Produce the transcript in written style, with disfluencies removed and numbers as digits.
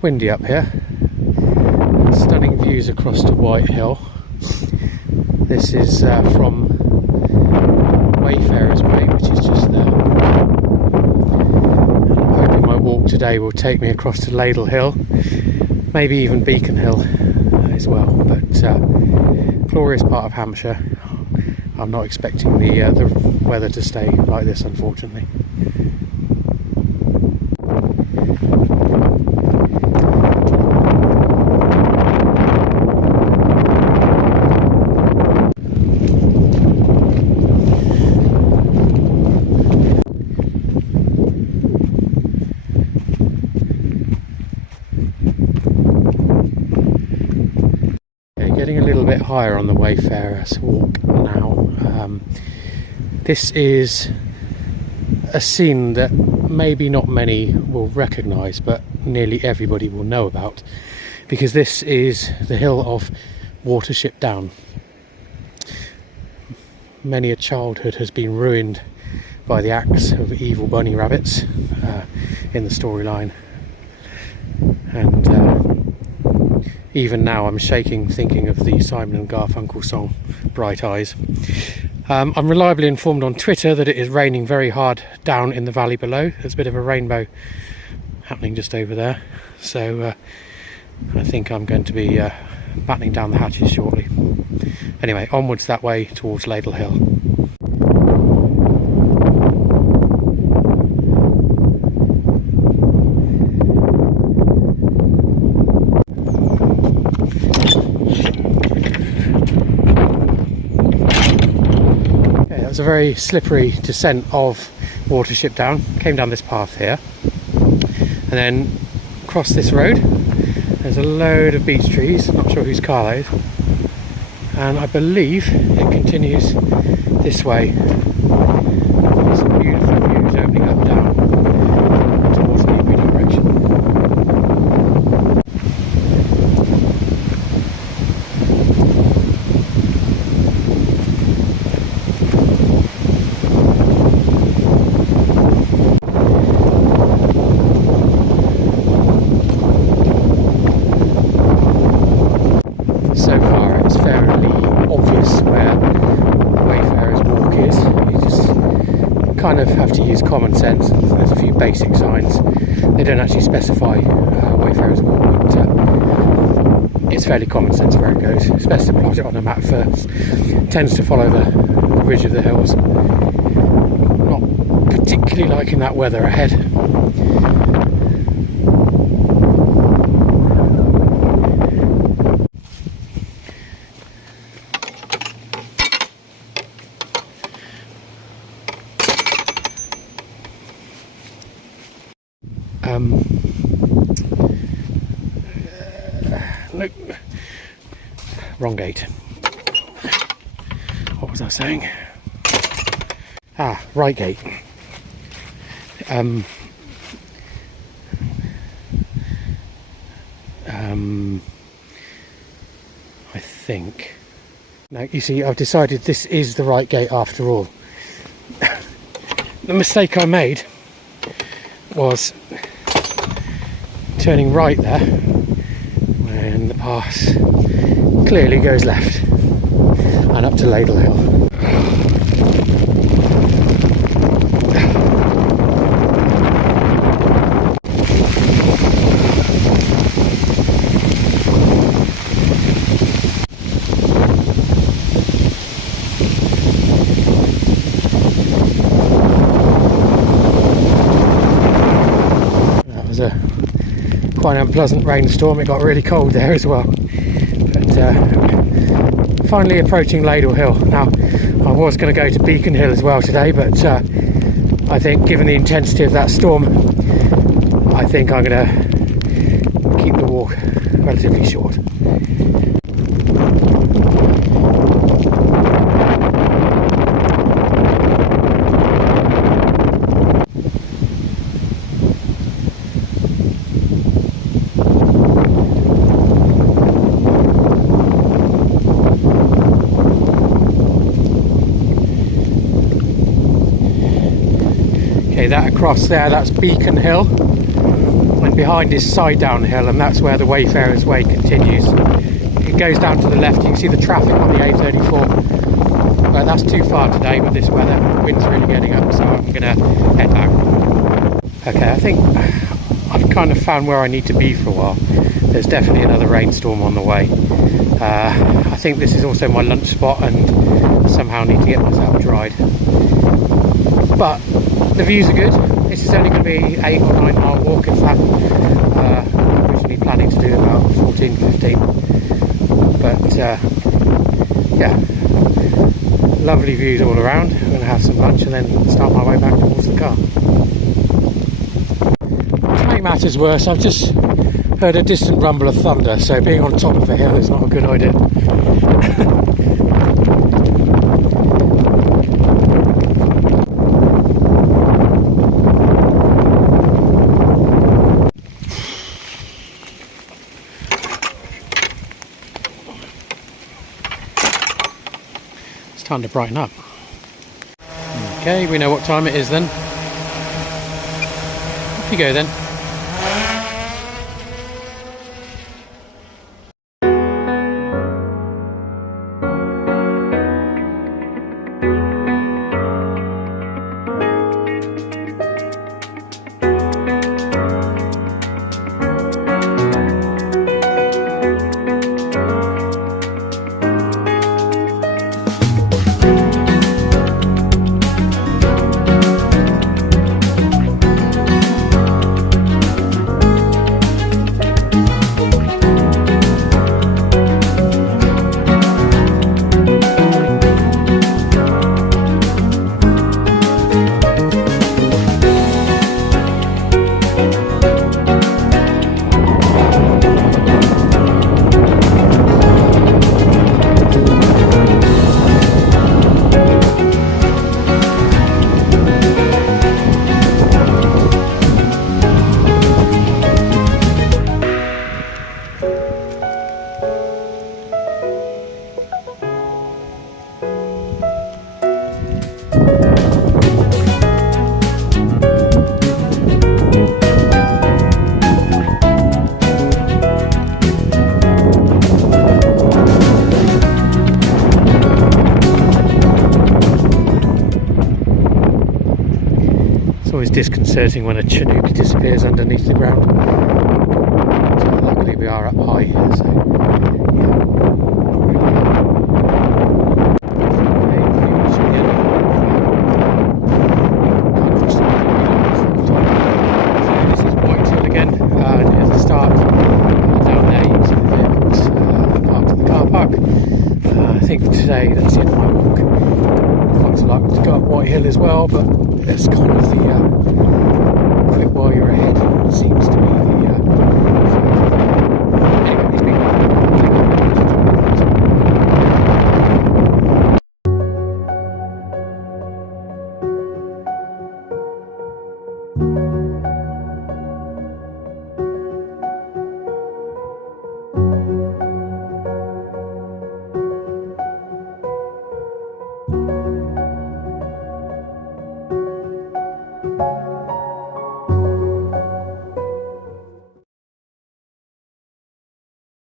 windy up here. Stunning views across to White Hill. This is from Wayfarer's Way, which is just there. I'm hoping my walk today will take me across to Ladle Hill, maybe even Beacon Hill as well. But glorious part of Hampshire. I'm not expecting the weather to stay like this, unfortunately. Getting a little bit higher on the Wayfarer's walk now. This is a scene that maybe not many will recognise, but nearly everybody will know about, because this is the hill of Watership Down. Many a childhood has been ruined by the acts of evil bunny rabbits in the storyline, and even now I'm shaking thinking of the Simon and Garfunkel song Bright Eyes. I'm reliably informed on Twitter that it is raining very hard down in the valley below. There's a bit of a rainbow happening just over there, so I think I'm going to be battening down the hatches shortly. Anyway, onwards that way towards Ladle Hill. It's a very slippery descent of Watership Down. Came down this path here and then across this road. There's a load of beech trees, not sure whose car that is, and I believe it continues this way. There's some beautiful views opening up down towards the Newbury direction. So far it's fairly obvious where Wayfarer's Walk is. You just kind of have to use common sense. There's a few basic signs. They don't actually specify Wayfarer's Walk, but it's fairly common sense where it goes. It's best to plot it on a map first. It tends to follow the ridge of the hills. Not particularly liking that weather ahead. No, wrong gate. What was I saying? Right gate. I think. Now you see, I've decided this is the right gate after all. The mistake I made was turning right there when the pass clearly goes left and up to Ladle Hill. Quite an unpleasant rainstorm. It got really cold there as well, but finally approaching Ladle Hill. Now I was going to go to Beacon Hill as well today, but I think given the intensity of that storm, I think I'm going to keep the walk relatively short. Okay, that across there, that's Beacon Hill, and behind is Side Downhill, and that's where the Wayfarer's Way continues. It goes down to the left. You can see the traffic on the A34, but that's too far today with this weather. The wind's really getting up, so I'm gonna head back. Okay, I think I've kind of found where I need to be for a while. There's definitely another rainstorm on the way. I think this is also my lunch spot, and somehow need to get myself dried. But the views are good. This is only going to be 8 or 9 mile walk, in fact. I'm originally planning to do about 14, 15. But yeah, lovely views all around. I'm going to have some lunch and then start my way back towards the car. To make matters worse, I've just heard a distant rumble of thunder, so being on top of a hill is not a good idea. It's time to brighten up. Okay, we know what time it is then. Off you go then. It's always disconcerting when a Chinook disappears underneath the ground. But, luckily we are up high here, so yeah, not really. So this is White Hill again, near the start. Down there you can see the vehicles parked at the car park. I think for today that's the end of my walk. I'd like to go up White Hill as well, but that's kind of the quick while you're ahead seems to